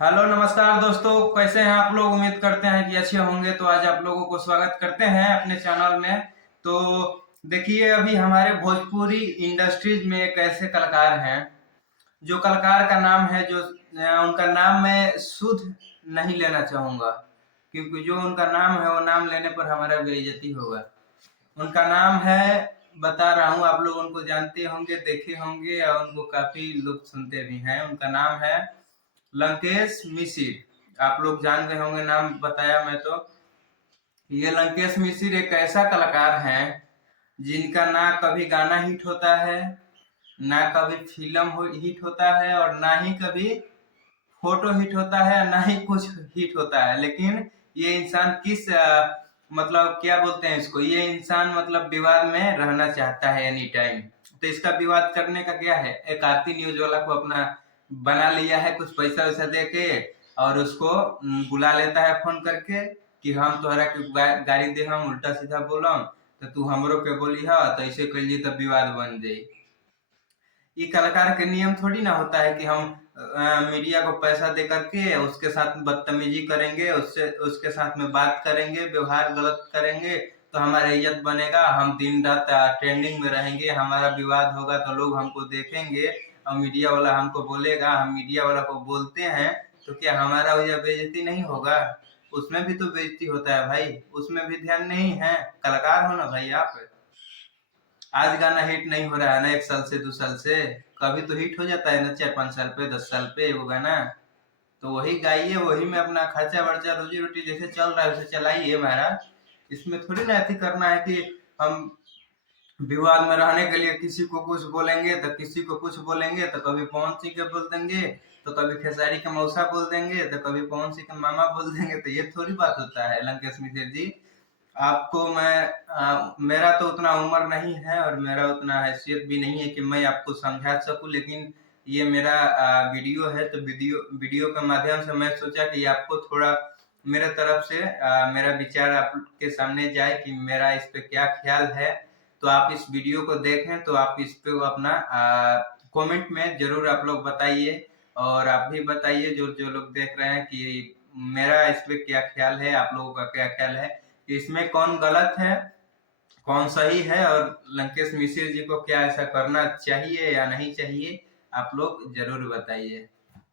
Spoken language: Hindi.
हेलो नमस्कार दोस्तों, कैसे हैं आप लोग। उम्मीद करते हैं कि अच्छे होंगे। तो आज आप लोगों को स्वागत करते हैं अपने चैनल में। तो देखिए, अभी हमारे भोजपुरी इंडस्ट्रीज में एक ऐसे कलाकार हैं जो कलाकार का नाम है जो उनका नाम मैं शुद्ध नहीं लेना चाहूंगा, क्योंकि जो उनका नाम है वो नाम लेने पर हमारा बेइज्जती होगा। उनका नाम है, बता रहा हूँ, आप लोग उनको जानते होंगे, देखे होंगे और उनको काफी लोग सुनते भी हैं। उनका नाम है लंकेश मिसिर। आप लोग जान गए होंगे, नाम बताया मैं तो। ये लंकेश मिसिर एक ऐसा कलाकार है जिनका ना कभी गाना हिट होता है, ना कभी फिल्म हिट होता है, और ना ही कभी फोटो हिट होता है, ना ही कुछ हिट होता है। लेकिन ये इंसान मतलब क्या बोलते हैं इसको, ये इंसान मतलब विवाद में रहना चाहता है एनी टाइम। तो इसका विवाद करने का क्या है, एक आरती न्यूज वाला को अपना बना लिया है, कुछ पैसा वैसा दे के, और उसको बुला लेता है फोन करके कि हम तोहरा के गाड़ी दे, हम उल्टा सीधा बोलम तो तू हमरो के बोली है, तो ऐसे कहिए तो विवाद बन जाये। ये कलाकार के नियम थोड़ी ना होता है कि हम मीडिया को पैसा दे करके उसके साथ बदतमीजी करेंगे, उससे उसके साथ में बात करेंगे, व्यवहार गलत करेंगे तो हमारा इज्जत बनेगा, हम दिन रात ट्रेंडिंग में रहेंगे, हमारा विवाद होगा तो लोग हमको देखेंगे और मीडिया वाला हमको बोलेगा। हम मीडिया वाला को बोलते हैं तो क्या हमारा वजह बेइज्जती नहीं होगा? उसमें भी तो बेइज्जती होता है भाई, उसमें भी ध्यान नहीं है। कलाकार हो ना भाई आप। आज गाना हिट नहीं हो रहा है ना, 1 साल से 2 साल से, कभी तो हिट हो जाता है ना, 4-5 साल पे 10 साल पे वो गाना। तो वही गाइए, वही में अपना खर्चा वर्चा रोजी रोटी जैसे चल रहा है उसे चलाइए महाराज। इसमें थोड़ी ना ऐसी करना है कि हम विवाद में रहने के लिए किसी को कुछ बोलेंगे तो किसी को कुछ बोलेंगे, तो कभी पवन सिंह के बोल देंगे, तो कभी खेसारी के मौसा बोल देंगे, तो कभी पवन सिंह के मामा बोल देंगे। तो ये थोड़ी बात होता है लंकेश मिश्र जी। आपको मेरा तो उतना उम्र नहीं है और मेरा उतना हैसियत भी नहीं है कि मैं आपको समझा सकूं, लेकिन ये मेरा वीडियो है, तो वीडियो वीडियो के माध्यम से मैं सोचा कि आपको थोड़ा मेरे तरफ से मेरा विचार आपके सामने जाए कि मेरा इस पे क्या ख्याल है। तो आप इस वीडियो को देखें तो आप इस पे अपना कमेंट में जरूर आप लोग बताइए, और आप भी बताइए जो जो लोग देख रहे हैं कि मेरा इस पे क्या ख्याल है, आप लोगों का क्या ख्याल है, कि इसमें कौन गलत है कौन सही है, और लंकेश मिश्र जी को क्या ऐसा करना चाहिए या नहीं चाहिए, आप लोग जरूर बताइए।